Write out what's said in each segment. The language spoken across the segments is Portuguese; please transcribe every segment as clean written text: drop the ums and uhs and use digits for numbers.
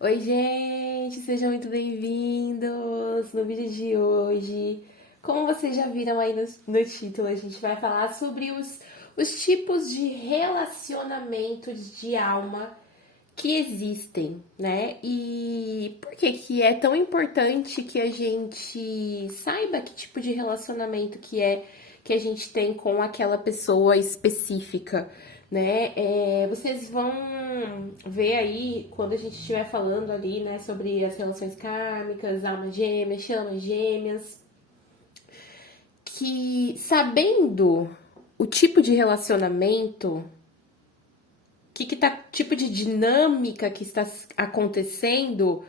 Oi, gente, sejam muito bem-vindos no vídeo de hoje. Como vocês já viram aí no título, a gente vai falar sobre os tipos de relacionamentos de alma que existem, né? E por que que é tão importante que a gente saiba que tipo de relacionamento que a gente tem com aquela pessoa específica, né? Vocês vão ver aí quando a gente estiver falando ali, né, sobre as relações kármicas, almas gêmeas, chamas gêmeas, que sabendo o tipo de relacionamento tipo de dinâmica que está acontecendo,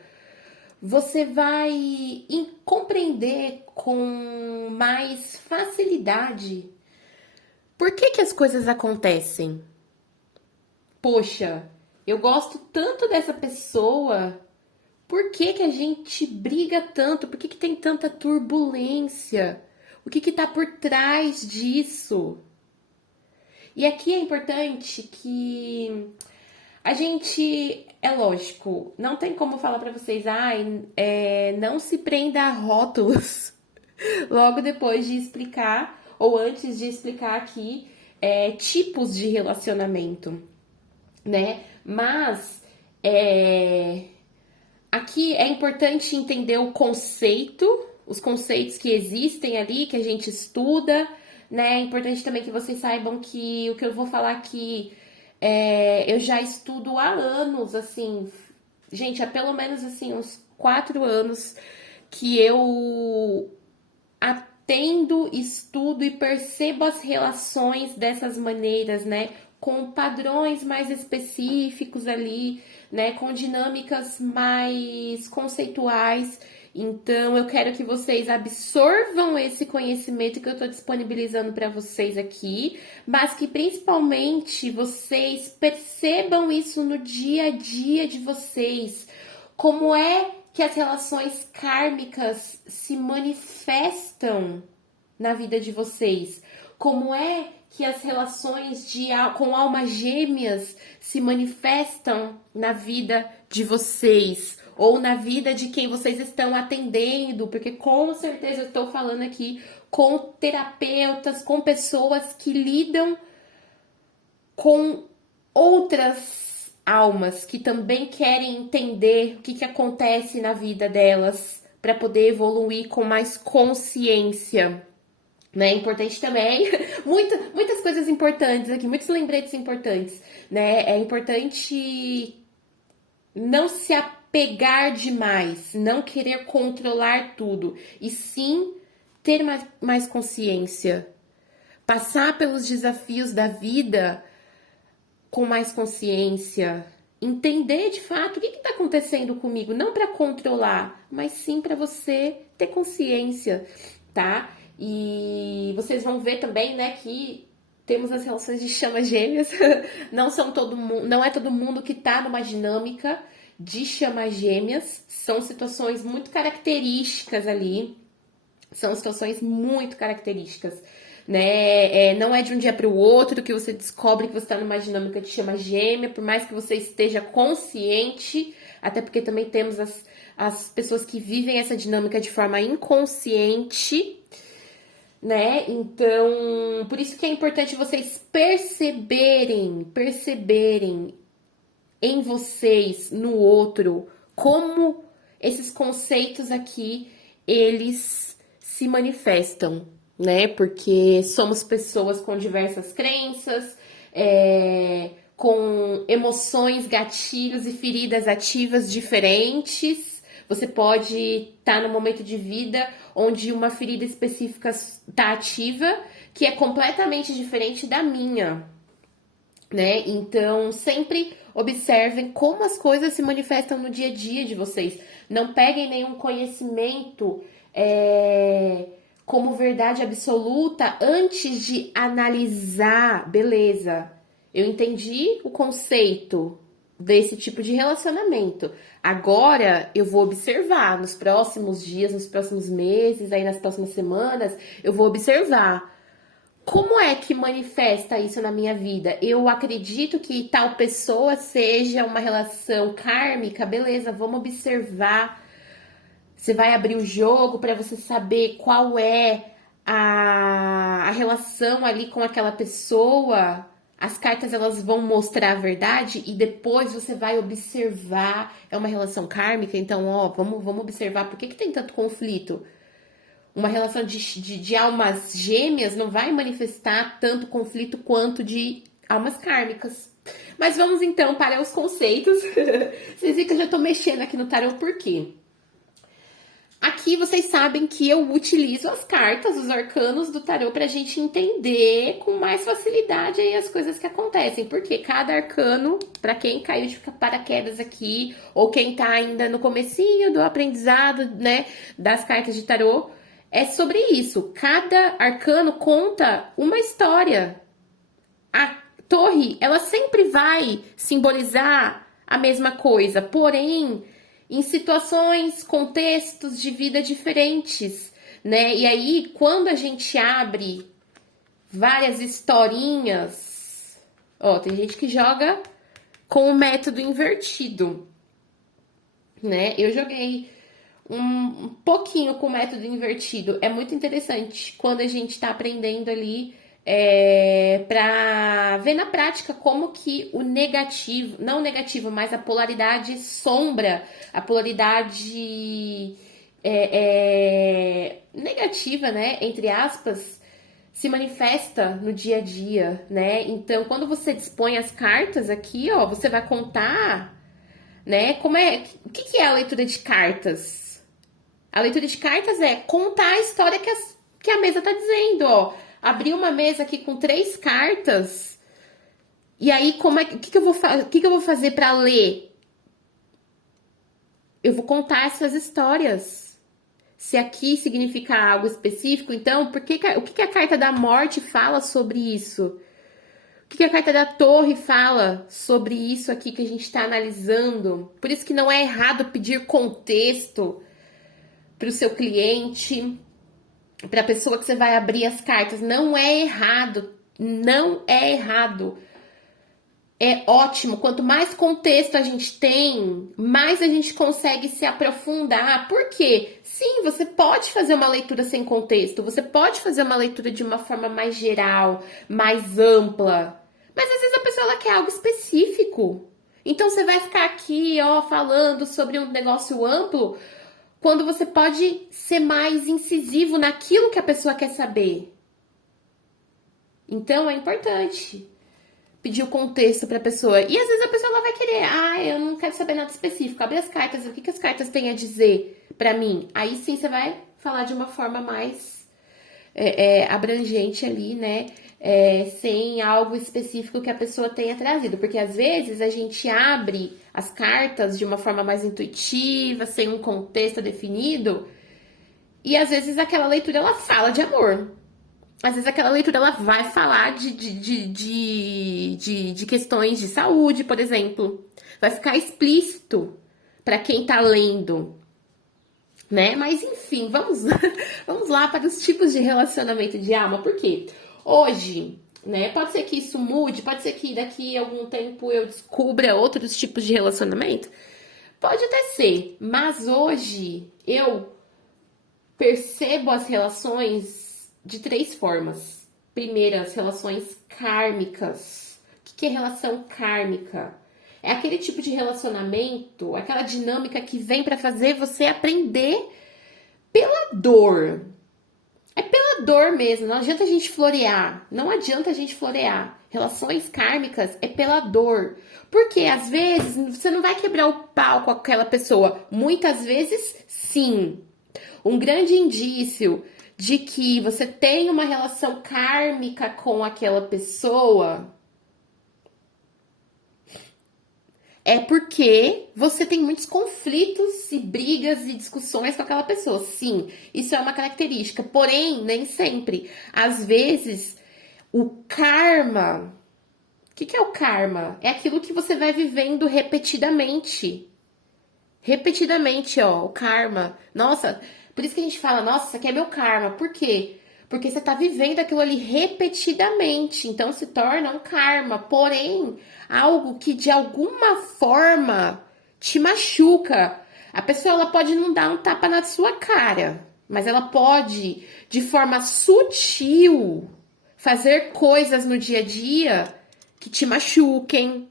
você vai compreender com mais facilidade por que que as coisas acontecem. Poxa, eu gosto tanto dessa pessoa, por que que a gente briga tanto? Por que que tem tanta turbulência? O que que tá por trás disso? E aqui é importante que a gente, é lógico, não tem como falar pra vocês, não se prenda a rótulos logo depois de explicar, ou antes de explicar aqui, tipos de relacionamento, né? Mas aqui é importante entender o conceito, os conceitos que existem ali, que a gente estuda, né? É importante também que vocês saibam que o que eu vou falar aqui eu já estudo há anos, assim, gente, há pelo menos assim, uns 4 anos que eu atendo, estudo e percebo as relações dessas maneiras, né? Com padrões mais específicos ali, né? Com dinâmicas mais conceituais. Então, eu quero que vocês absorvam esse conhecimento que eu estou disponibilizando para vocês aqui, mas que principalmente vocês percebam isso no dia a dia de vocês. Como é que as relações kármicas se manifestam na vida de vocês? Como é que as relações com almas gêmeas se manifestam na vida de vocês? Ou na vida de quem vocês estão atendendo? Porque com certeza eu estou falando aqui com terapeutas, com pessoas que lidam com outras almas que também querem entender o que, que acontece na vida delas para poder evoluir com mais consciência. Né? É importante também, muitas coisas importantes aqui, muitos lembretes importantes, né? É importante não se apegar demais, não querer controlar tudo, e sim ter mais consciência, passar pelos desafios da vida com mais consciência, entender de fato o que está acontecendo comigo, não para controlar, mas sim para você ter consciência, tá? E vocês vão ver também, né, que temos as relações de chamas gêmeas. Não são todo mundo, não é todo mundo que tá numa dinâmica de chamas gêmeas. São situações muito características ali. São situações muito características, né? Não é de um dia para o outro que você descobre que você está numa dinâmica de chama gêmea, por mais que você esteja consciente, até porque também temos as pessoas que vivem essa dinâmica de forma inconsciente, né? Então, por isso que é importante vocês perceberem em vocês, no outro, como esses conceitos aqui, eles se manifestam, né? Porque somos pessoas com diversas crenças, com emoções, gatilhos e feridas ativas diferentes. Você pode estar no momento de vida onde uma ferida específica está ativa, que é completamente diferente da minha, né? Então, sempre observem como as coisas se manifestam no dia a dia de vocês. Não peguem nenhum conhecimento como verdade absoluta antes de analisar. Beleza, eu entendi o conceito desse tipo de relacionamento. Agora eu vou observar nos próximos dias, nos próximos meses, aí nas próximas semanas, eu vou observar Como é que manifesta isso na minha vida? Eu acredito que tal pessoa seja uma relação kármica, beleza, vamos observar. Você vai abrir o jogo para você saber qual é a relação ali com aquela pessoa. As cartas elas vão mostrar a verdade e depois você vai observar. É uma relação kármica, então, ó, vamos observar por que tem tanto conflito. Uma relação de almas gêmeas não vai manifestar tanto conflito quanto de almas kármicas. Mas vamos então para os conceitos. Vocês viram que eu já tô mexendo aqui no tarot, por quê? Aqui vocês sabem que eu utilizo as cartas, os arcanos do tarô pra gente entender com mais facilidade aí as coisas que acontecem. Porque cada arcano, pra quem caiu de paraquedas aqui, ou quem tá ainda no comecinho do aprendizado, né, das cartas de tarô, é sobre isso. Cada arcano conta uma história. A torre, ela sempre vai simbolizar a mesma coisa, porém em situações, contextos de vida diferentes, né? E aí, quando a gente abre várias historinhas, ó, tem gente que joga com o método invertido, né? Eu joguei um pouquinho com o método invertido. É muito interessante quando a gente tá aprendendo ali para ver na prática como que o negativo, não o negativo, mas a polaridade sombra, a polaridade negativa, né, entre aspas, se manifesta no dia a dia, né? Então, quando você dispõe as cartas aqui, ó, você vai contar, né, como é, o que é a leitura de cartas? A leitura de cartas é contar a história que a mesa tá dizendo, ó. Abri uma mesa aqui com 3 cartas. E aí, o que eu vou fazer para ler? Eu vou contar essas histórias. Se aqui significa algo específico, então, o que a carta da morte fala sobre isso? O que a carta da torre fala sobre isso aqui que a gente está analisando? Por isso que não é errado pedir contexto para o seu cliente, para a pessoa que você vai abrir as cartas. Não é errado, não é errado. É ótimo. Quanto mais contexto a gente tem, mais a gente consegue se aprofundar. Por quê? Sim, você pode fazer uma leitura sem contexto, você pode fazer uma leitura de uma forma mais geral, mais ampla. Mas às vezes a pessoa ela quer algo específico. Então você vai ficar aqui, ó, falando sobre um negócio amplo, quando você pode ser mais incisivo naquilo que a pessoa quer saber. Então é importante pedir o contexto para a pessoa. E às vezes a pessoa ela vai querer, eu não quero saber nada específico. Abre as cartas, o que as cartas têm a dizer para mim? Aí sim você vai falar de uma forma mais abrangente ali, né? Sem algo específico que a pessoa tenha trazido. Porque às vezes a gente abre as cartas de uma forma mais intuitiva, sem um contexto definido, e às vezes aquela leitura ela fala de amor. Às vezes aquela leitura ela vai falar de questões de saúde, por exemplo. Vai ficar explícito para quem tá lendo, né? Mas enfim, vamos lá para os tipos de relacionamento de alma. Por quê? Hoje, né? Pode ser que isso mude, pode ser que daqui a algum tempo eu descubra outros tipos de relacionamento. Pode até ser, mas hoje eu percebo as relações de 3 formas. Primeira, as relações kármicas. O que é relação kármica? É aquele tipo de relacionamento, aquela dinâmica que vem para fazer você aprender pela dor. É pela dor mesmo, não adianta a gente florear. Não adianta a gente florear. Relações kármicas é pela dor. Porque às vezes você não vai quebrar o pau com aquela pessoa. Muitas vezes, sim. Um grande indício de que você tem uma relação kármica com aquela pessoa é porque você tem muitos conflitos e brigas e discussões com aquela pessoa. Sim, isso é uma característica, porém, nem sempre. Às vezes, o karma... O que é o karma? É aquilo que você vai vivendo repetidamente. Repetidamente, ó, o karma. Nossa, por isso que a gente fala, nossa, isso aqui é meu karma. Por quê? Porque você tá vivendo aquilo ali repetidamente, então se torna um karma, porém, algo que de alguma forma te machuca. A pessoa ela pode não dar um tapa na sua cara, mas ela pode, de forma sutil, fazer coisas no dia a dia que te machuquem.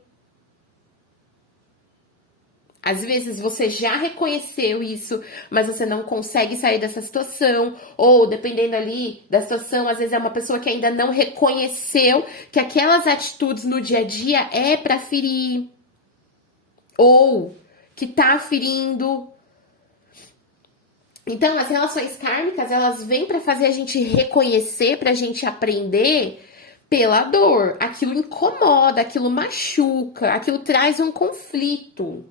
Às vezes você já reconheceu isso, mas você não consegue sair dessa situação, ou dependendo ali da situação, às vezes é uma pessoa que ainda não reconheceu que aquelas atitudes no dia a dia é para ferir, ou que tá ferindo. Então, as relações kármicas, elas vêm para fazer a gente reconhecer, pra gente aprender pela dor. Aquilo incomoda, aquilo machuca, aquilo traz um conflito.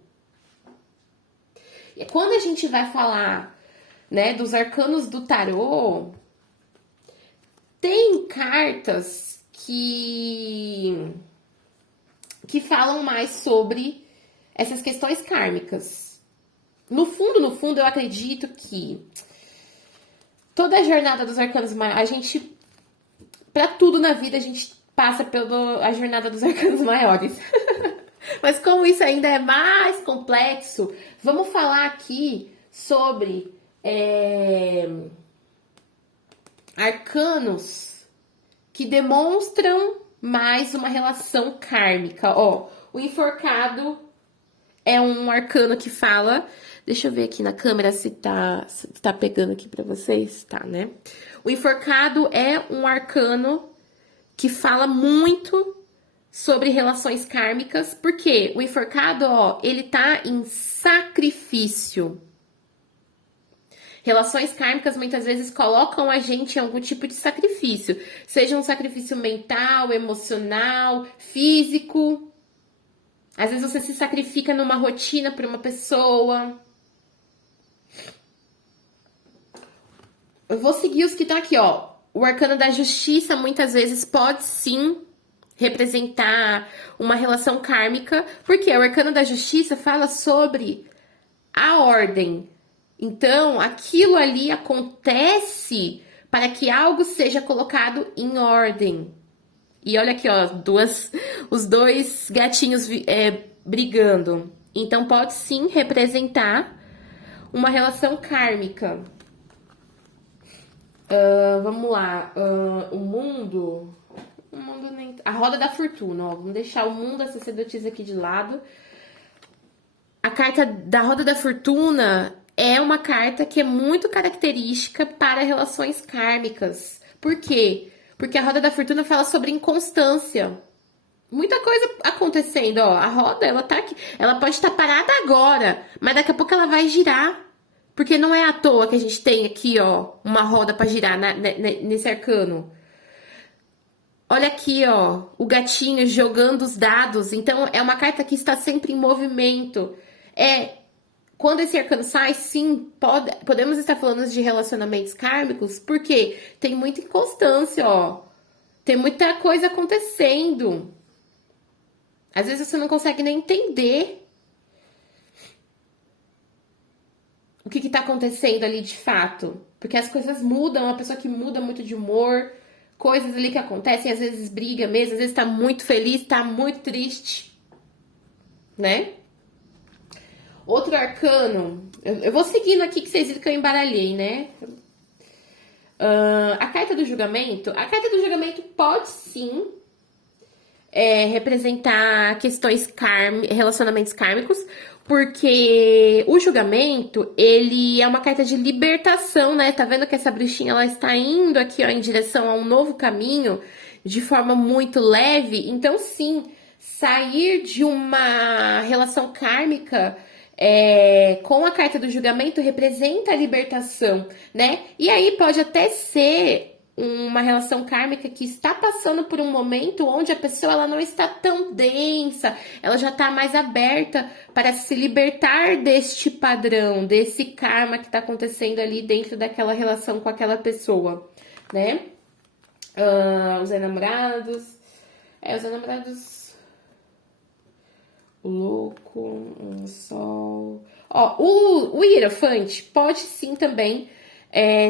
E quando a gente vai falar, né, dos arcanos do tarô, tem cartas que falam mais sobre essas questões kármicas. No fundo, eu acredito que toda a jornada dos arcanos, a gente, pra tudo na vida, a gente passa pela jornada dos arcanos maiores. Mas como isso ainda é mais complexo, vamos falar aqui sobre arcanos que demonstram mais uma relação kármica. Ó, o enforcado é um arcano que fala. Deixa eu ver aqui na câmera se tá pegando aqui pra vocês. Tá, né? O enforcado é um arcano que fala muito sobre relações kármicas, porque o enforcado, ó, ele tá em sacrifício. Relações kármicas muitas vezes colocam a gente em algum tipo de sacrifício, seja um sacrifício mental, emocional, físico. Às vezes você se sacrifica numa rotina por uma pessoa. Eu vou seguir os que estão aqui, ó. O arcano da justiça muitas vezes pode sim representar uma relação kármica, porque o arcano da justiça fala sobre a ordem. Então, aquilo ali acontece para que algo seja colocado em ordem. E olha aqui, ó, os dois gatinhos brigando. Então, pode sim representar uma relação kármica. Vamos lá. O mundo. A roda da fortuna, ó. Vamos deixar o mundo, a sacerdotisa aqui de lado. A carta da roda da fortuna é uma carta que é muito característica para relações kármicas. Por quê? Porque a roda da fortuna fala sobre inconstância. Muita coisa acontecendo, ó. A roda, ela tá aqui. Ela pode estar parada agora, mas daqui a pouco ela vai girar. Porque não é à toa que a gente tem aqui, ó, uma roda para girar nesse arcano. Olha aqui, ó, o gatinho jogando os dados. Então, é uma carta que está sempre em movimento. Quando esse arcano sai, sim, podemos estar falando de relacionamentos kármicos, porque tem muita inconstância, ó. Tem muita coisa acontecendo. Às vezes você não consegue nem entender o que tá acontecendo ali de fato. Porque as coisas mudam, uma pessoa que muda muito de humor, coisas ali que acontecem, às vezes briga mesmo, às vezes tá muito feliz, tá muito triste, né? Outro arcano, eu vou seguindo aqui que vocês viram que eu embaralhei, né? A carta do julgamento pode sim representar questões relacionamentos kármicos, porque o julgamento, ele é uma carta de libertação, né? Tá vendo que essa bruxinha, ela está indo aqui, ó, em direção a um novo caminho, de forma muito leve. Então, sim, sair de uma relação kármica com a carta do julgamento representa a libertação, né? E aí pode até ser uma relação kármica que está passando por um momento onde a pessoa ela não está tão densa, ela já está mais aberta para se libertar deste padrão, desse karma que está acontecendo ali dentro daquela relação com aquela pessoa, né? Os enamorados, o louco, um sol. Ó, o hierofante pode sim também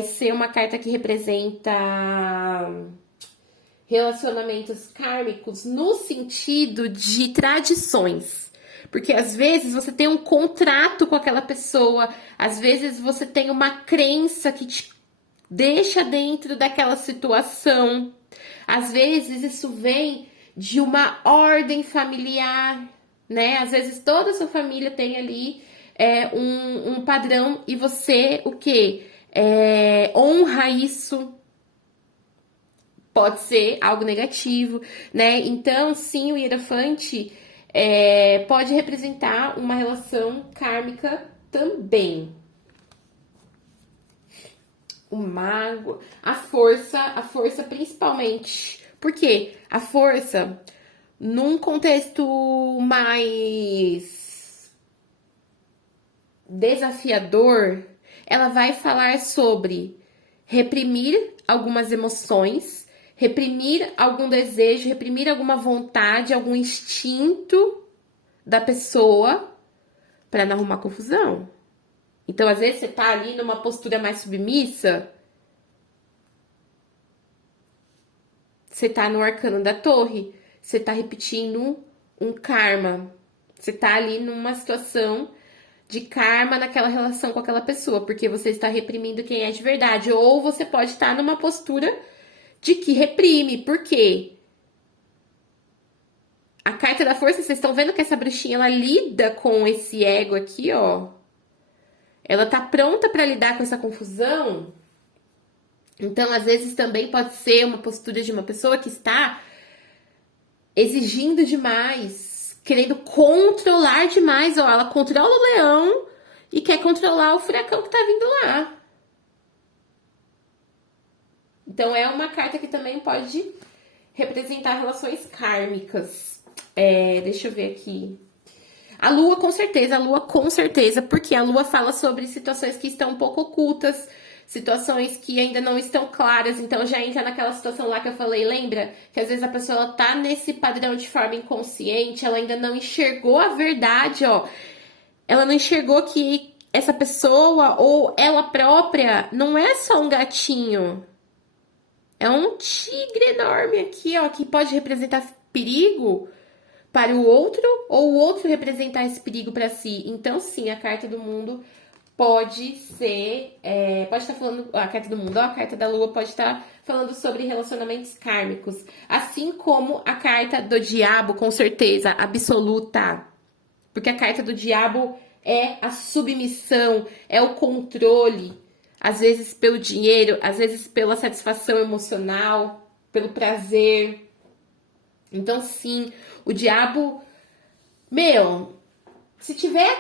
ser uma carta que representa relacionamentos kármicos no sentido de tradições. Porque às vezes você tem um contrato com aquela pessoa, às vezes você tem uma crença que te deixa dentro daquela situação. Às vezes isso vem de uma ordem familiar, né? Às vezes toda a sua família tem ali um padrão e você, o quê? Honra isso. Pode ser algo negativo, né? Então, sim, o Hierophante pode representar uma relação kármica também. O mago, a força principalmente. Por quê? A força, num contexto mais desafiador, ela vai falar sobre reprimir algumas emoções, reprimir algum desejo, reprimir alguma vontade, algum instinto da pessoa para não arrumar confusão. Então, às vezes, você tá ali numa postura mais submissa, você tá no arcano da torre, você tá repetindo um karma. Você tá ali numa situação de karma naquela relação com aquela pessoa, porque você está reprimindo quem é de verdade. Ou você pode estar numa postura de que reprime. Por quê? A carta da força, vocês estão vendo que essa bruxinha, ela lida com esse ego aqui, ó. Ela tá pronta para lidar com essa confusão. Então, às vezes, também pode ser uma postura de uma pessoa que está exigindo demais, querendo controlar demais. Ó, ela controla o leão e quer controlar o furacão que tá vindo lá. Então, é uma carta que também pode representar relações kármicas. Deixa eu ver aqui. A lua, com certeza, porque a lua fala sobre situações que estão um pouco ocultas, situações que ainda não estão claras, então já entra naquela situação lá que eu falei, lembra? Que às vezes a pessoa ela tá nesse padrão de forma inconsciente, ela ainda não enxergou a verdade, ó. Ela não enxergou que essa pessoa ou ela própria não é só um gatinho. É um tigre enorme aqui, ó, que pode representar perigo para o outro ou o outro representar esse perigo para si. Então, sim, a carta do mundo pode ser, pode estar falando, a carta do mundo, ó, a carta da lua pode estar falando sobre relacionamentos kármicos, assim como a carta do diabo, com certeza, absoluta, porque a carta do diabo é a submissão, é o controle, às vezes pelo dinheiro, às vezes pela satisfação emocional, pelo prazer. Então, sim, o diabo, se tiver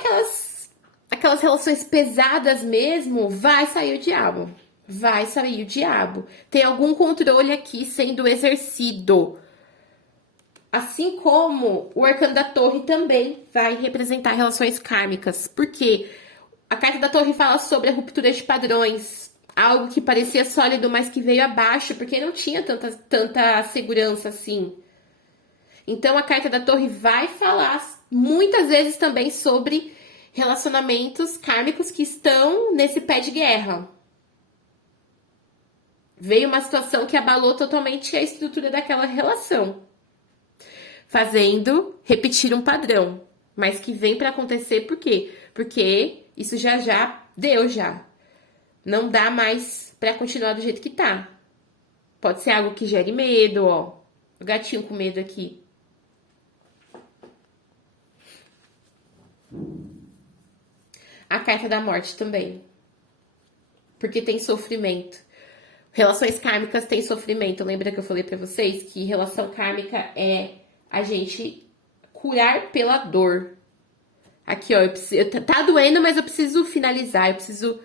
aquelas relações pesadas mesmo, vai sair o diabo. Vai sair o diabo. Tem algum controle aqui sendo exercido. Assim como o arcano da torre também vai representar relações kármicas. Porque a carta da torre fala sobre a ruptura de padrões. Algo que parecia sólido, mas que veio abaixo, porque não tinha tanta segurança assim. Então, a carta da torre vai falar muitas vezes também sobre relacionamentos kármicos que estão nesse pé de guerra. Veio uma situação que abalou totalmente a estrutura daquela relação, fazendo repetir um padrão, mas que vem para acontecer por quê? Porque isso já deu já. Não dá mais para continuar do jeito que tá. Pode ser algo que gere medo, ó. O gatinho com medo aqui. A carta da morte também. Porque tem sofrimento. Relações kármicas têm sofrimento. Lembra que eu falei pra vocês que relação kármica é a gente curar pela dor. Aqui, ó, tá doendo, mas eu preciso finalizar. Eu preciso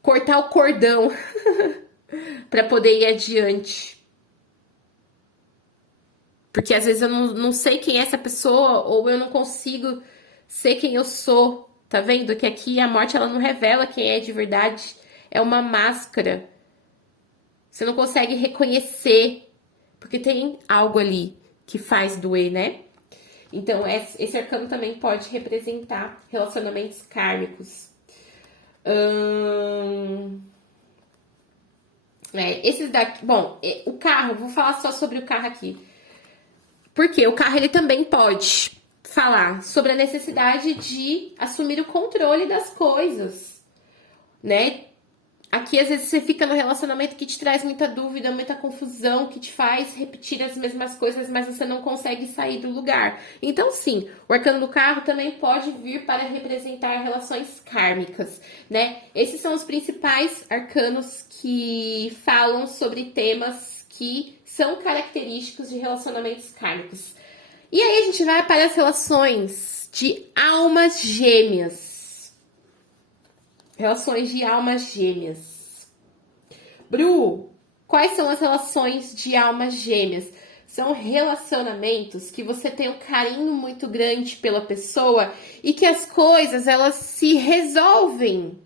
cortar o cordão pra poder ir adiante. Porque às vezes eu não sei quem é essa pessoa ou eu não consigo ser quem eu sou. Tá vendo? Que aqui a morte ela não revela quem é de verdade. É uma máscara. Você não consegue reconhecer. Porque tem algo ali que faz doer, né? Então, esse arcano também pode representar relacionamentos kármicos. Esses daqui, bom, o carro, vou falar só sobre o carro aqui. Porque o carro ele também pode falar sobre a necessidade de assumir o controle das coisas, né? Aqui às vezes você fica no relacionamento que te traz muita dúvida, muita confusão, que te faz repetir as mesmas coisas, mas você não consegue sair do lugar. Então, sim, o arcano do carro também pode vir para representar relações kármicas, né? Esses são os principais arcanos que falam sobre temas que são característicos de relacionamentos kármicos. E aí a gente vai para as relações de almas gêmeas. Relações de almas gêmeas. Bru, quais são as relações de almas gêmeas? São relacionamentos que você tem um carinho muito grande pela pessoa e que as coisas elas se resolvem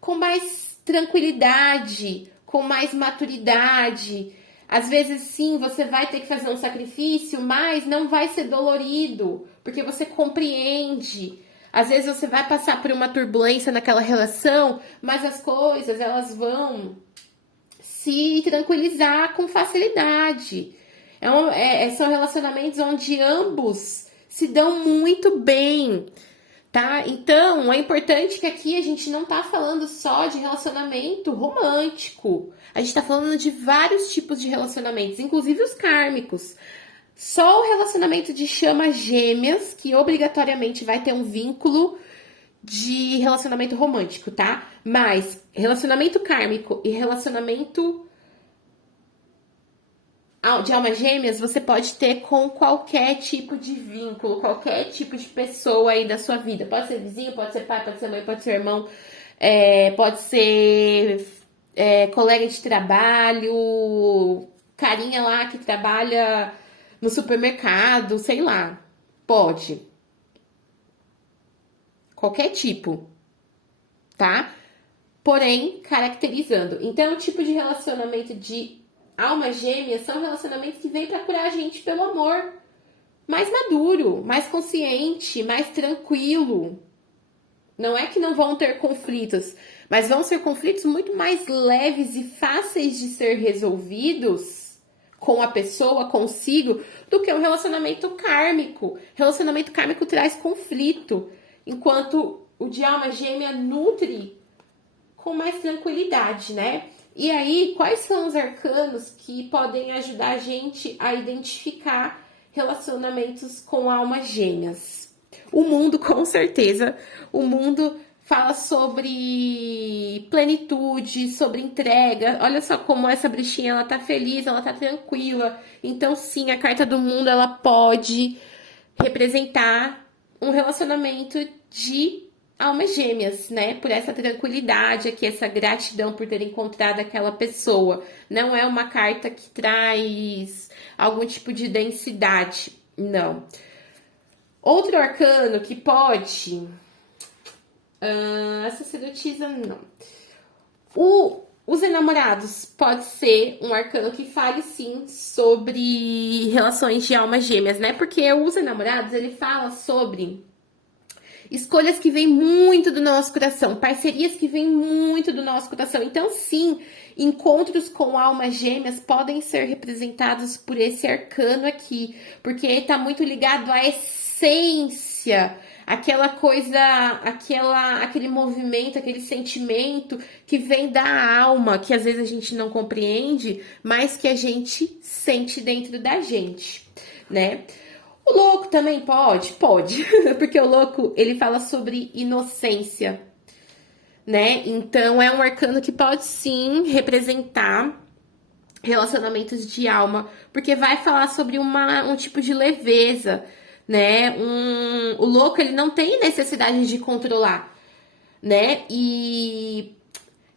com mais tranquilidade, com mais maturidade. Às vezes, sim, você vai ter que fazer um sacrifício, mas não vai ser dolorido, porque você compreende. Às vezes você vai passar por uma turbulência naquela relação, mas as coisas elas vão se tranquilizar com facilidade. São relacionamentos onde ambos se dão muito bem, tá? Então, é importante que aqui a gente não tá falando só de relacionamento romântico. A gente tá falando de vários tipos de relacionamentos, inclusive os kármicos. Só o relacionamento de chamas gêmeas, que obrigatoriamente vai ter um vínculo de relacionamento romântico, tá? Mas relacionamento kármico e relacionamento de almas gêmeas, você pode ter com qualquer tipo de vínculo, qualquer tipo de pessoa aí da sua vida. Pode ser vizinho, pode ser pai, pode ser mãe, pode ser irmão, pode ser colega de trabalho, carinha lá que trabalha no supermercado, sei lá. Pode. Qualquer tipo, tá? Porém, caracterizando. Então, o tipo de relacionamento de almas gêmeas são relacionamentos que vêm para curar a gente pelo amor. Mais maduro, mais consciente, mais tranquilo. Não é que não vão ter conflitos, mas vão ser conflitos muito mais leves e fáceis de ser resolvidos com a pessoa, consigo, do que um relacionamento kármico. Relacionamento kármico traz conflito, enquanto o de alma gêmea nutre com mais tranquilidade, né? E aí, quais são os arcanos que podem ajudar a gente a identificar relacionamentos com almas gêmeas? O mundo, com certeza, o mundo fala sobre plenitude, sobre entrega. Olha só como essa bruxinha, ela tá feliz, ela tá tranquila. Então, sim, a carta do mundo, ela pode representar um relacionamento de almas gêmeas, né? Por essa tranquilidade aqui, essa gratidão por ter encontrado aquela pessoa. Não é uma carta que traz algum tipo de densidade, não. Outro arcano que pode... a sacerdotisa, não. Os enamorados pode ser um arcano que fale, sim, sobre relações de almas gêmeas, né? Porque os enamorados, ele fala sobre escolhas que vêm muito do nosso coração, parcerias que vêm muito do nosso coração. Então, sim, encontros com almas gêmeas podem ser representados por esse arcano aqui, porque está muito ligado à essência, aquela coisa, aquele movimento, aquele sentimento que vem da alma, que às vezes a gente não compreende, mas que a gente sente dentro da gente, né? O louco também pode, porque o louco, ele fala sobre inocência, né? Então, é um arcano que pode, sim, representar relacionamentos de alma, porque vai falar sobre um tipo de leveza, né? O louco, ele não tem necessidade de controlar, né? E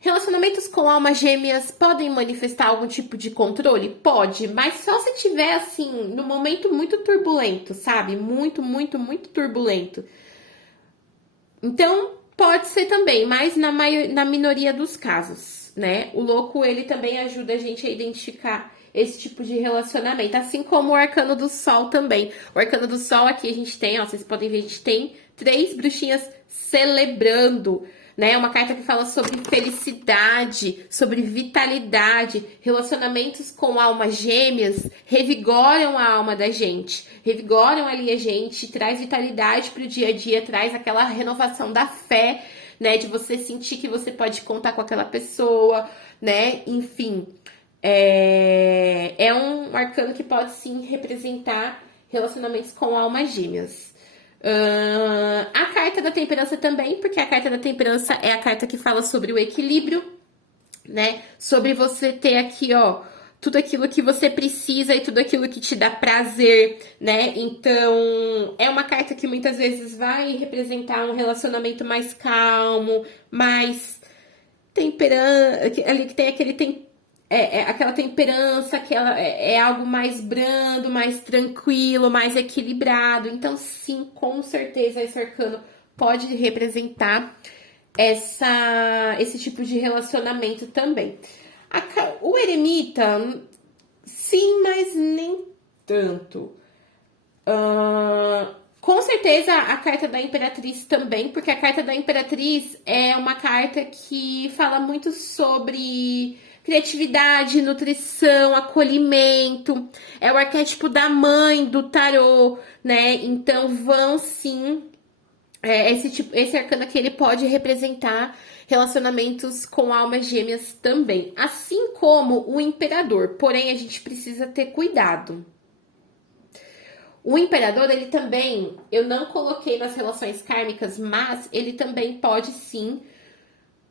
relacionamentos com almas gêmeas podem manifestar algum tipo de controle? Pode, mas só se tiver, assim, no momento muito turbulento, sabe? Muito, muito, muito turbulento. Então, pode ser também, mas na minoria dos casos, né? O louco, ele também ajuda a gente a identificar esse tipo de relacionamento, assim como o arcano do sol também. O arcano do sol aqui a gente tem, ó, vocês podem ver, a gente tem 3 bruxinhas celebrando, né? É uma carta que fala sobre felicidade, sobre vitalidade. Relacionamentos com almas gêmeas revigoram a alma da gente, revigoram ali a gente, traz vitalidade para o dia a dia, traz aquela renovação da fé, né? De você sentir que você pode contar com aquela pessoa, né? Enfim, é um arcano que pode sim representar relacionamentos com almas gêmeas. A carta da temperança também, porque a carta da temperança é a carta que fala sobre o equilíbrio, né? Sobre você ter aqui, ó, tudo aquilo que você precisa e tudo aquilo que te dá prazer, né? Então, é uma carta que muitas vezes vai representar um relacionamento mais calmo, mais temperante, ali que tem aquele aquela temperança, é algo mais brando, mais tranquilo, mais equilibrado. Então, sim, com certeza esse arcano pode representar esse tipo de relacionamento também. O eremita, sim, mas nem tanto. Com certeza a carta da Imperatriz também, porque a carta da Imperatriz é uma carta que fala muito sobre criatividade, nutrição, acolhimento. É o arquétipo da mãe do tarô, né? Então vão sim. Esse arcano aqui ele pode representar relacionamentos com almas gêmeas também, assim como o imperador. Porém, a gente precisa ter cuidado. O imperador, ele também, eu não coloquei nas relações kármicas, mas ele também pode sim,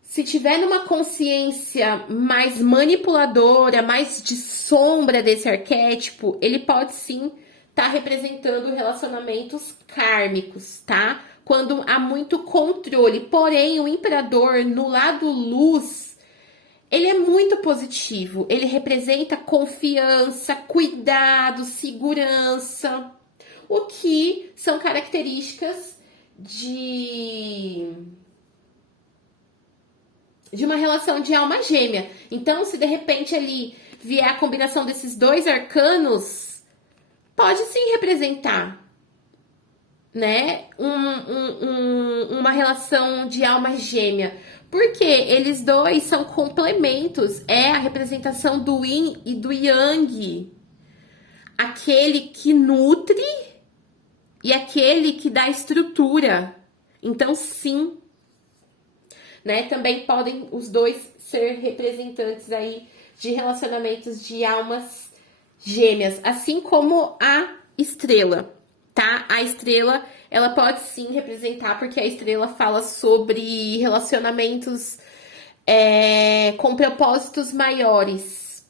se tiver numa consciência mais manipuladora, mais de sombra desse arquétipo, ele pode sim estar representando relacionamentos kármicos, tá? Quando há muito controle. Porém, o imperador, no lado luz, ele é muito positivo. Ele representa confiança, cuidado, segurança. O que são características de uma relação de alma gêmea. Então, se de repente ali vier a combinação desses dois arcanos, pode sim representar, né, uma relação de alma gêmea. Porque eles dois são complementos, é a representação do yin e do yang. Aquele que nutre e aquele que dá estrutura. Então, sim, né? Também podem os dois ser representantes aí de relacionamentos de almas gêmeas, assim como a estrela, tá? A estrela, ela pode sim representar, porque a estrela fala sobre relacionamentos com propósitos maiores,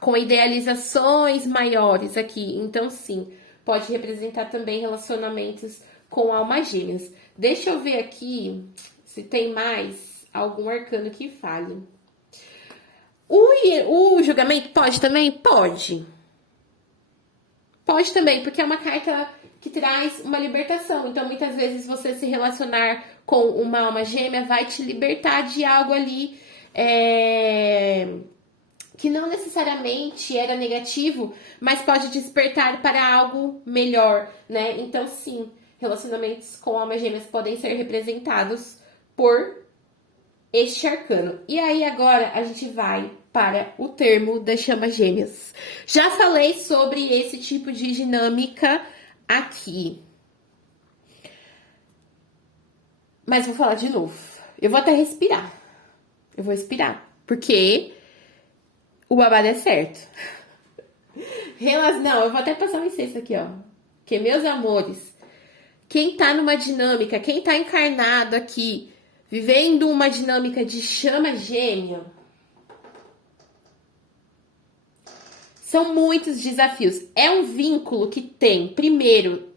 com idealizações maiores aqui. Então, sim, pode representar também relacionamentos com almas gêmeas. Deixa eu ver aqui se tem mais algum arcano que fale. O julgamento pode também? Pode. Pode também, porque é uma carta que traz uma libertação. Então, muitas vezes, você se relacionar com uma alma gêmea vai te libertar de algo ali que não necessariamente era negativo, mas pode despertar para algo melhor, né? Então, sim, relacionamentos com almas gêmeas podem ser representados por este arcano. E aí, agora, a gente vai para o termo das chamas gêmeas. Já falei sobre esse tipo de dinâmica aqui, mas vou falar de novo. Eu vou até respirar. Eu vou respirar, porque o babado é certo. Não, eu vou até passar um incenso aqui, ó. Porque, meus amores, quem tá numa dinâmica, quem tá encarnado aqui, vivendo uma dinâmica de chama gêmea, são muitos desafios. É um vínculo que tem, primeiro,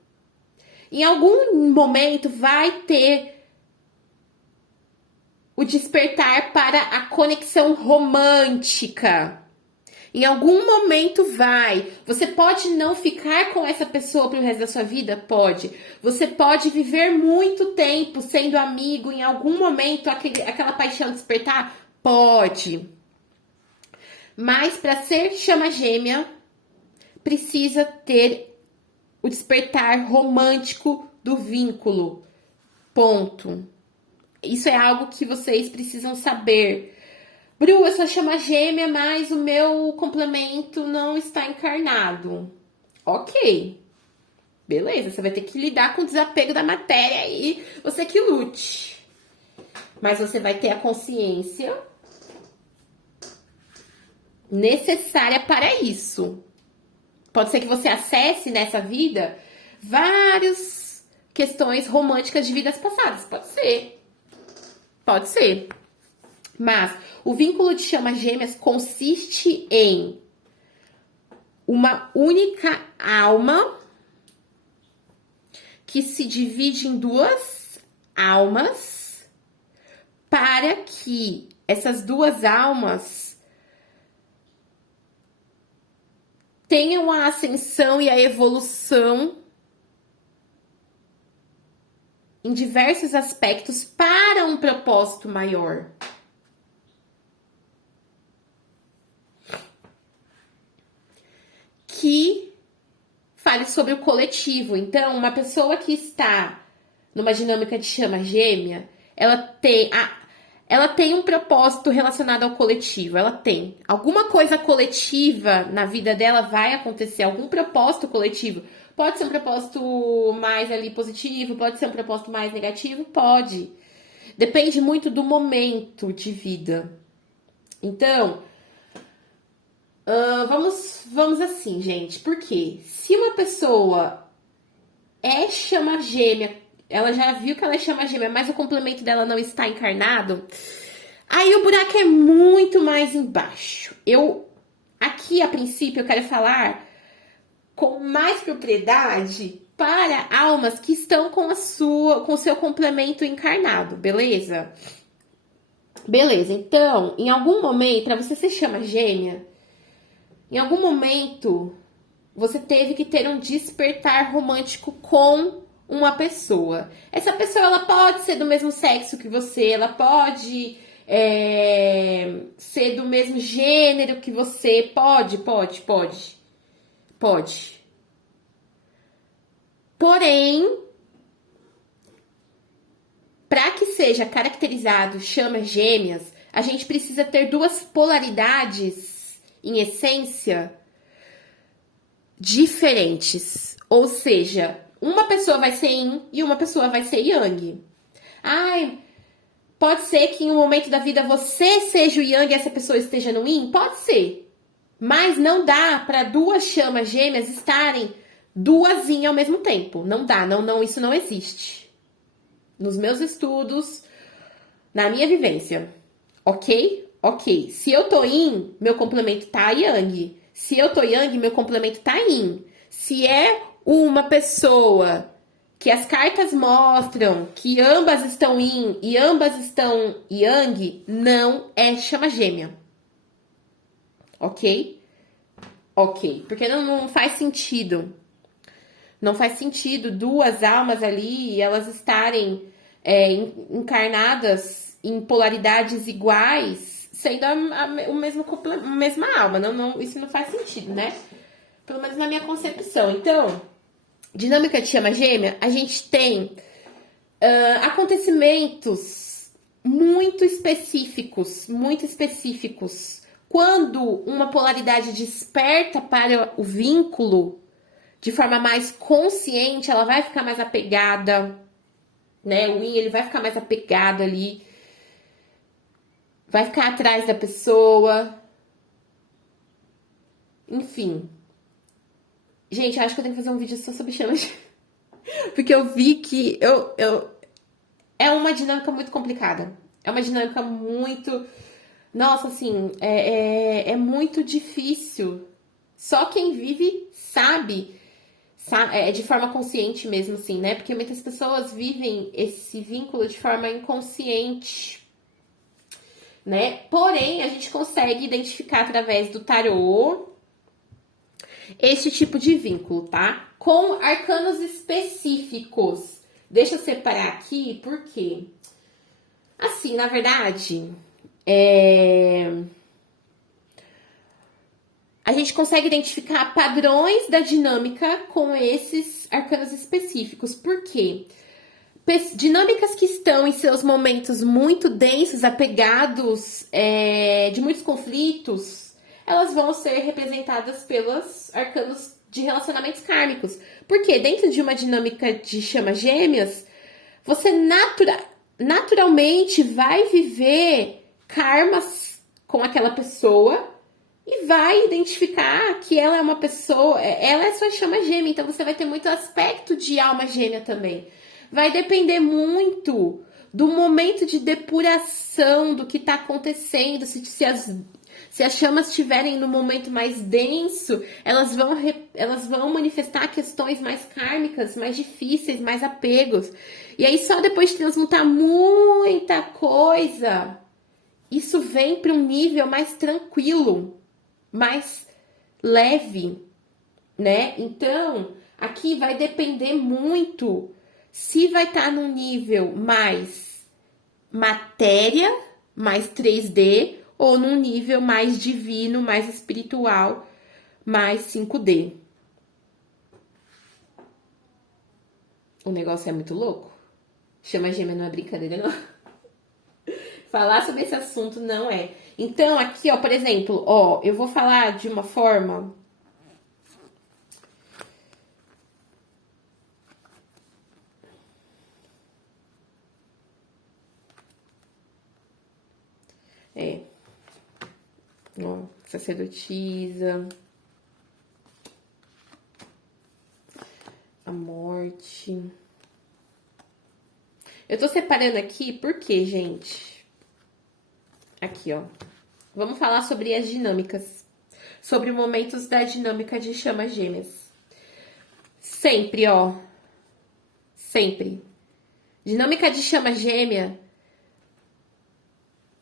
em algum momento vai ter o despertar para a conexão romântica. Em algum momento vai. Você pode não ficar com essa pessoa pro resto da sua vida? Pode. Você pode viver muito tempo sendo amigo. Em algum momento aquela paixão despertar? Pode. Mas para ser chama gêmea, precisa ter o despertar romântico do vínculo. Ponto. Isso é algo que vocês precisam saber. Bru, eu sou chama gêmea, mas o meu complemento não está encarnado. Ok. Beleza, você vai ter que lidar com o desapego da matéria e você que lute. Mas você vai ter a consciência necessária para isso. Pode ser que você acesse nessa vida várias questões românticas de vidas passadas. Pode ser. Pode ser. Mas o vínculo de chama gêmeas consiste em uma única alma que se divide em duas almas para que essas duas almas tenham a ascensão e a evolução em diversos aspectos para um propósito maior. Que fale sobre o coletivo. Então, uma pessoa que está numa dinâmica de chama gêmea, ela tem um propósito relacionado ao coletivo. Ela tem alguma coisa coletiva na vida dela, vai acontecer algum propósito coletivo. Pode ser um propósito mais ali positivo, pode ser um propósito mais negativo, pode. Depende muito do momento de vida. Então, vamos assim, gente. Por quê? Se uma pessoa é chama gêmea, ela já viu que ela é chama gêmea, mas o complemento dela não está encarnado, aí o buraco é muito mais embaixo. Aqui, a princípio, eu quero falar com mais propriedade para almas que estão com o seu complemento encarnado, beleza? Beleza, então, em algum momento, para você ser chama gêmea, em algum momento, você teve que ter um despertar romântico com uma pessoa. Essa pessoa, ela pode ser do mesmo sexo que você, ela pode ser do mesmo gênero que você. Pode. Porém, para que seja caracterizado chamas gêmeas, a gente precisa ter duas polaridades, em essência, diferentes. Ou seja, uma pessoa vai ser yin e uma pessoa vai ser yang. Ai, pode ser que em um momento da vida você seja o yang e essa pessoa esteja no yin? Pode ser. Mas não dá para duas chamas gêmeas estarem duas yin ao mesmo tempo. Não dá, não, isso não existe. Nos meus estudos, na minha vivência. Ok? Ok. Se eu tô yin, meu complemento tá yang. Se eu tô yang, meu complemento tá yin. Se é uma pessoa que as cartas mostram que ambas estão yin e ambas estão yang, não é chama gêmea. Ok? Ok. Porque não faz sentido. Não faz sentido duas almas ali e elas estarem encarnadas em polaridades iguais, sendo a mesma alma. Isso não faz sentido, né? Pelo menos na minha concepção. Então, dinâmica de chama gêmea, a gente tem acontecimentos muito específicos. Quando uma polaridade desperta para o vínculo de forma mais consciente, ela vai ficar mais apegada, né? O yin, ele vai ficar mais apegado ali, vai ficar atrás da pessoa, enfim. Gente, eu acho que eu tenho que fazer um vídeo só sobre chamas, porque eu vi que é uma dinâmica muito complicada, é uma dinâmica muito, nossa, assim, é muito difícil. Só quem vive sabe de forma consciente mesmo, assim, né? Porque muitas pessoas vivem esse vínculo de forma inconsciente, né? Porém, a gente consegue identificar através do tarô esse tipo de vínculo, tá? Com arcanos específicos. Deixa eu separar aqui, porque, assim, na verdade, a gente consegue identificar padrões da dinâmica com esses arcanos específicos. Por quê? Dinâmicas que estão em seus momentos muito densos, apegados, de muitos conflitos, elas vão ser representadas pelos arcanos de relacionamentos kármicos. Porque dentro de uma dinâmica de chama gêmeas, você naturalmente vai viver karmas com aquela pessoa e vai identificar que ela é uma pessoa, ela é sua chama gêmea, então você vai ter muito aspecto de alma gêmea também. Vai depender muito do momento de depuração do que está acontecendo, se as chamas estiverem no momento mais denso, elas vão manifestar questões mais kármicas, mais difíceis, mais apegos. E aí, só depois de transmutar muita coisa, isso vem para um nível mais tranquilo, mais leve, né? Então, aqui vai depender muito se vai estar num nível mais matéria, mais 3D, ou num nível mais divino, mais espiritual, mais 5D. O negócio é muito louco. Chama gêmea não é brincadeira, não. Falar sobre esse assunto não é. Então, aqui, ó, por exemplo, ó, eu vou falar de uma forma... Ó, sacerdotisa. A morte. Eu tô separando aqui porque, gente... Aqui, ó. Vamos falar sobre as dinâmicas. Sobre momentos da dinâmica de chamas gêmeas. Sempre, ó. Sempre. Dinâmica de chama gêmea.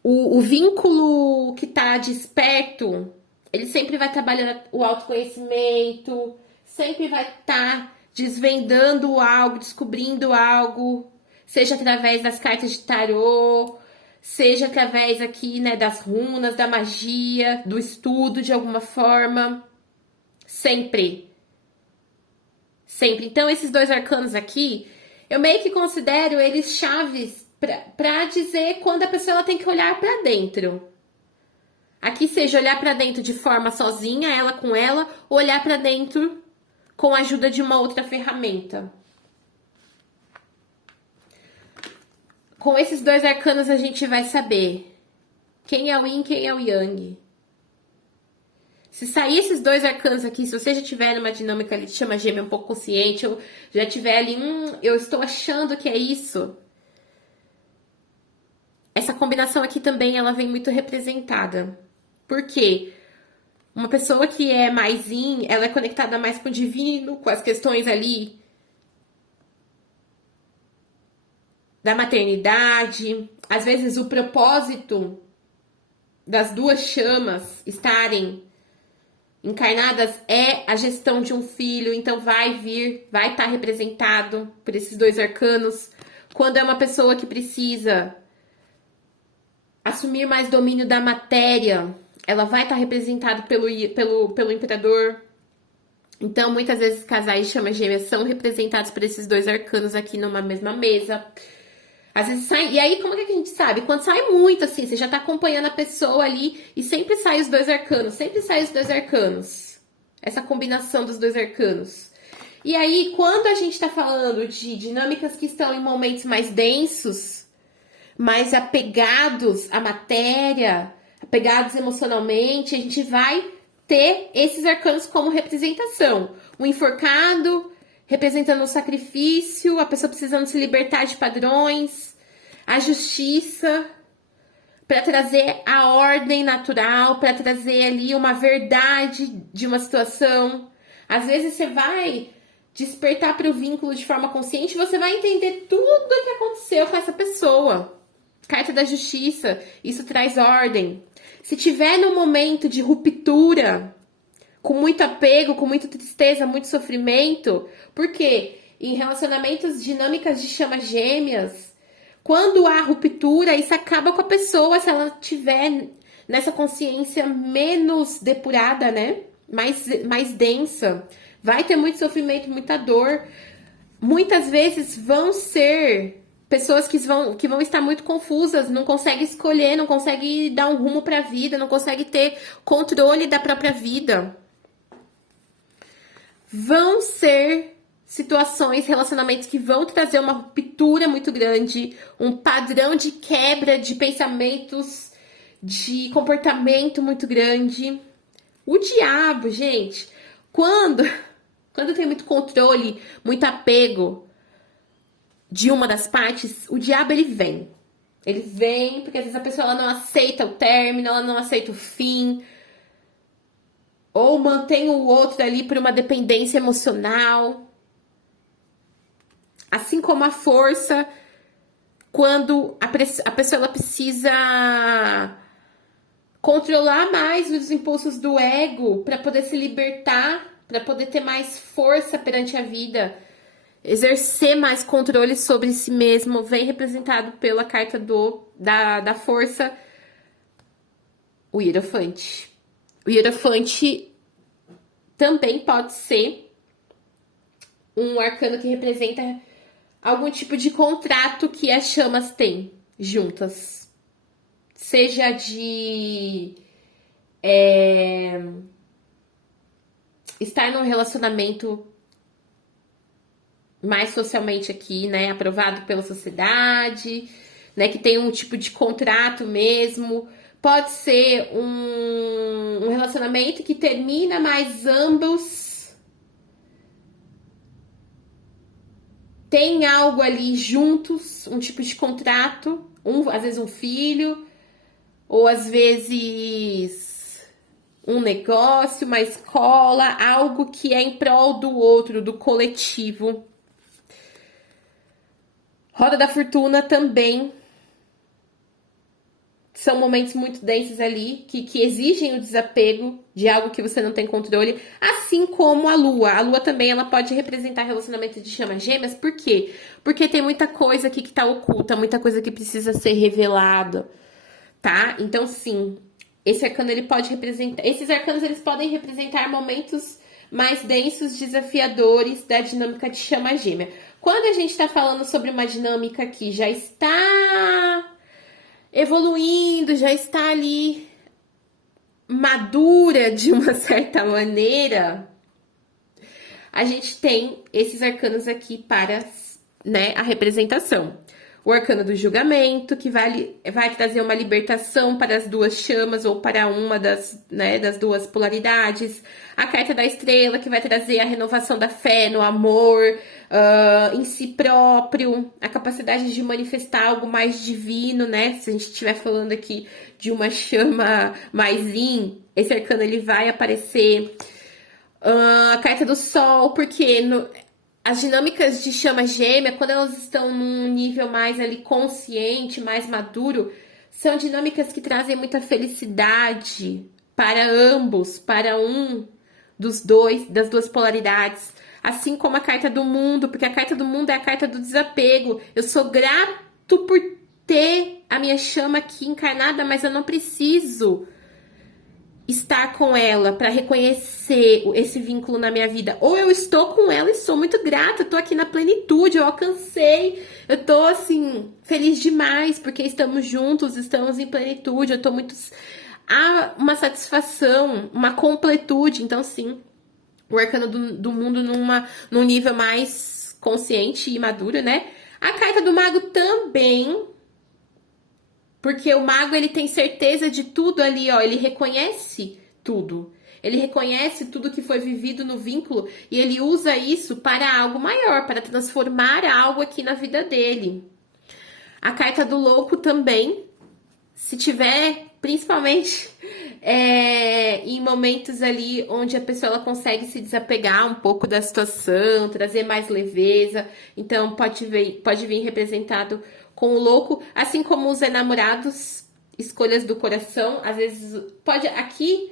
O vínculo que tá desperto, ele sempre vai trabalhando o autoconhecimento, sempre vai estar desvendando algo, descobrindo algo, seja através das cartas de tarô, seja através aqui, né, das runas, da magia, do estudo de alguma forma. Sempre. Sempre. Então, esses dois arcanos aqui, eu meio que considero eles chaves para dizer quando a pessoa ela tem que olhar para dentro. Aqui seja olhar para dentro de forma sozinha, ela com ela, ou olhar para dentro com a ajuda de uma outra ferramenta. Com esses dois arcanos a gente vai saber quem é o Yin, quem é o Yang. Se sair esses dois arcanos aqui, se você já tiver numa dinâmica ali de chama gêmea um pouco consciente, ou já tiver ali, eu estou achando que é isso. Essa combinação aqui também, ela vem muito representada. Por quê? Uma pessoa que é mais yin, ela é conectada mais com o divino, com as questões ali da maternidade. Às vezes o propósito das duas chamas estarem encarnadas é a gestão de um filho, então vai estar representado por esses dois arcanos. Quando é uma pessoa que precisa assumir mais domínio da matéria, ela vai estar representada pelo imperador. Então, muitas vezes, casais de chamas gêmeas são representados por esses dois arcanos aqui numa mesma mesa. Às vezes sai... E aí, como é que a gente sabe? Quando sai muito, assim, você já tá acompanhando a pessoa ali e sempre sai os dois arcanos. Sempre sai os dois arcanos. Essa combinação dos dois arcanos. E aí, quando a gente tá falando de dinâmicas que estão em momentos mais densos, mais apegados à matéria, apegados emocionalmente, a gente vai ter esses arcanos como representação. O enforcado representando o sacrifício, a pessoa precisando se libertar de padrões, a justiça, para trazer a ordem natural, para trazer ali uma verdade de uma situação. Às vezes você vai despertar para o vínculo de forma consciente, você vai entender tudo o que aconteceu com essa pessoa. Carta da Justiça, isso traz ordem. Se tiver num momento de ruptura, com muito apego, com muita tristeza, muito sofrimento, porque em relacionamentos dinâmicas de chamas gêmeas, quando há ruptura, isso acaba com a pessoa, se ela tiver nessa consciência menos depurada, né? Mais densa. Vai ter muito sofrimento, muita dor, muitas vezes vão ser pessoas que vão estar muito confusas, não conseguem escolher, não conseguem dar um rumo para a vida, não conseguem ter controle da própria vida. Vão ser situações, relacionamentos que vão trazer uma ruptura muito grande, um padrão de quebra de pensamentos, de comportamento muito grande. O diabo, gente, quando tem muito controle, muito apego de uma das partes, o diabo ele vem. Ele vem porque às vezes a pessoa ela não aceita o término, ela não aceita o fim, ou mantém o outro ali por uma dependência emocional. Assim como a força, quando a pessoa ela precisa controlar mais os impulsos do ego para poder se libertar, para poder ter mais força perante a vida, exercer mais controle sobre si mesmo, vem representado pela carta da força, o Hierofante. O Hierofante também pode ser um arcano que representa algum tipo de contrato que as chamas têm juntas. Seja de estar num relacionamento mais socialmente aqui, né, aprovado pela sociedade, né, que tem um tipo de contrato mesmo. Pode ser um relacionamento que termina, mas ambos têm algo ali juntos, um tipo de contrato, às vezes um filho, ou às vezes um negócio, uma escola, algo que é em prol do outro, do coletivo. Roda da Fortuna também são momentos muito densos ali, que exigem o desapego de algo que você não tem controle, assim como a Lua. A Lua também ela pode representar relacionamento de chamas gêmeas, por quê? Porque tem muita coisa aqui que tá oculta, muita coisa que precisa ser revelada, tá? Então, sim, esse arcano ele pode representar... Esses arcanos eles podem representar momentos mais densos, desafiadores da dinâmica de chama gêmea. Quando a gente está falando sobre uma dinâmica que já está evoluindo, já está ali madura de uma certa maneira, a gente tem esses arcanos aqui para, né, a representação. O arcano do julgamento, que vai trazer uma libertação para as duas chamas ou para uma das duas polaridades. A carta da estrela, que vai trazer a renovação da fé no amor, em si próprio, a capacidade de manifestar algo mais divino, né? Se a gente estiver falando aqui de uma chama mais yin, esse arcano ele vai aparecer. A carta do sol, porque as dinâmicas de chama gêmea, quando elas estão num nível mais ali consciente, mais maduro, são dinâmicas que trazem muita felicidade para ambos, para um das duas polaridades. Assim como a carta do mundo, porque a carta do mundo é a carta do desapego. Eu sou grato por ter a minha chama aqui encarnada, mas eu não preciso estar com ela para reconhecer esse vínculo na minha vida. Ou eu estou com ela e sou muito grata, eu tô aqui na plenitude, eu alcancei, eu tô assim, feliz demais porque estamos juntos, estamos em plenitude, eu tô muito... Há uma satisfação, uma completude, então sim, o arcano do mundo num nível mais consciente e maduro, né? A carta do mago também, porque o mago, ele tem certeza de tudo ali, ó. Ele reconhece tudo. Ele reconhece tudo que foi vivido no vínculo e ele usa isso para algo maior, para transformar algo aqui na vida dele. A carta do louco também, se tiver, principalmente em momentos ali onde a pessoa ela consegue se desapegar um pouco da situação, trazer mais leveza. Então, pode vir representado com o louco, assim como os enamorados, escolhas do coração. Às vezes, pode aqui,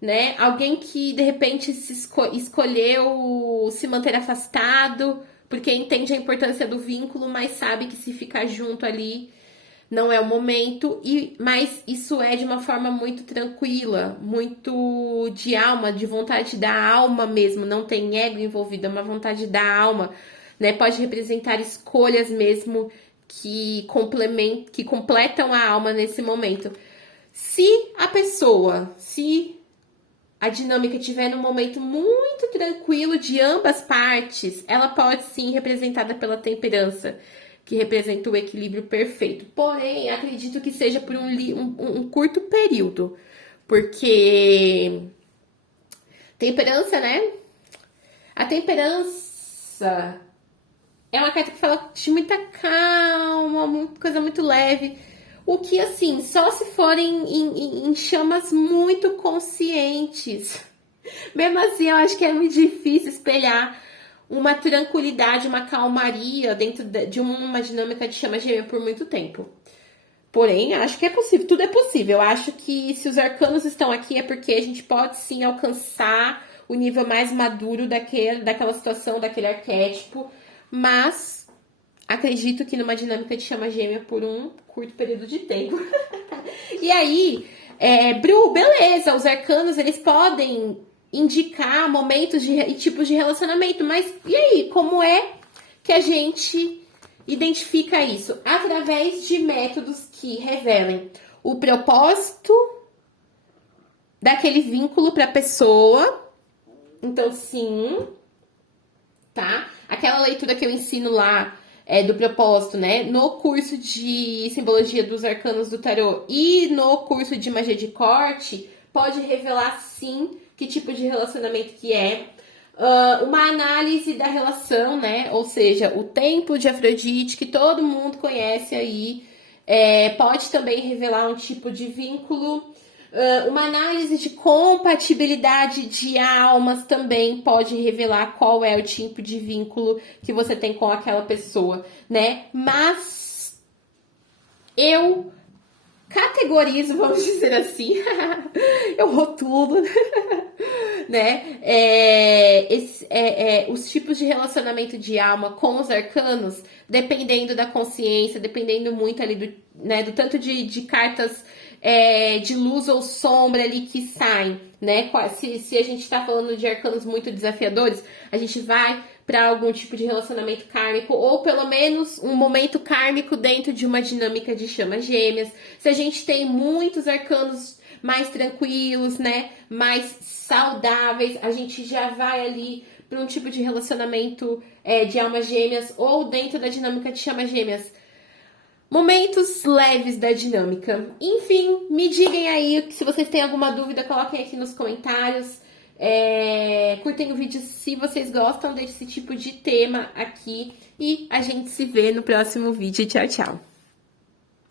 né, alguém que de repente escolheu se manter afastado, porque entende a importância do vínculo, mas sabe que se ficar junto ali não é o momento, mas isso é de uma forma muito tranquila, muito de alma, de vontade da alma mesmo, não tem ego envolvido, é uma vontade da alma, né? Pode representar escolhas mesmo que completam a alma nesse momento. Se a dinâmica estiver num momento muito tranquilo de ambas partes, ela pode sim representada pela temperança, que representa o equilíbrio perfeito. Porém, acredito que seja por um curto período, porque temperança, né? A temperança é uma carta que fala de muita calma, coisa muito leve. O que, assim, só se forem em chamas muito conscientes. Mesmo assim, eu acho que é muito difícil espelhar uma tranquilidade, uma calmaria dentro de uma dinâmica de chama gêmea por muito tempo. Porém, acho que é possível, tudo é possível. Eu acho que se os arcanos estão aqui é porque a gente pode sim alcançar o nível mais maduro daquela situação, daquele arquétipo, mas acredito que numa dinâmica de chama gêmea por um curto período de tempo. E aí, Bru, beleza, os arcanos eles podem indicar momentos e tipos de relacionamento, mas e aí, como é que a gente identifica isso? Através de métodos que revelem o propósito daquele vínculo para a pessoa. Então, sim, tá? Aquela leitura que eu ensino lá do propósito, né? No curso de simbologia dos arcanos do tarô e no curso de magia de corte, pode revelar sim que tipo de relacionamento que é. Uma análise da relação, né? Ou seja, o templo de Afrodite, que todo mundo conhece aí, pode também revelar um tipo de vínculo. Uma análise de compatibilidade de almas também pode revelar qual é o tipo de vínculo que você tem com aquela pessoa, né? Mas eu categorizo, vamos dizer assim, eu rotulo, né? Os tipos de relacionamento de alma com os arcanos, dependendo da consciência, dependendo muito ali do tanto de cartas de luz ou sombra ali que saem, né? Se a gente tá falando de arcanos muito desafiadores, a gente vai para algum tipo de relacionamento kármico, ou pelo menos um momento kármico dentro de uma dinâmica de chamas gêmeas. Se a gente tem muitos arcanos mais tranquilos, né? Mais saudáveis, a gente já vai ali para um tipo de relacionamento de almas gêmeas, ou dentro da dinâmica de chamas gêmeas. Momentos leves da dinâmica. Enfim, me digam aí se vocês têm alguma dúvida, coloquem aqui nos comentários. Curtem o vídeo se vocês gostam desse tipo de tema aqui. E a gente se vê no próximo vídeo. Tchau, tchau!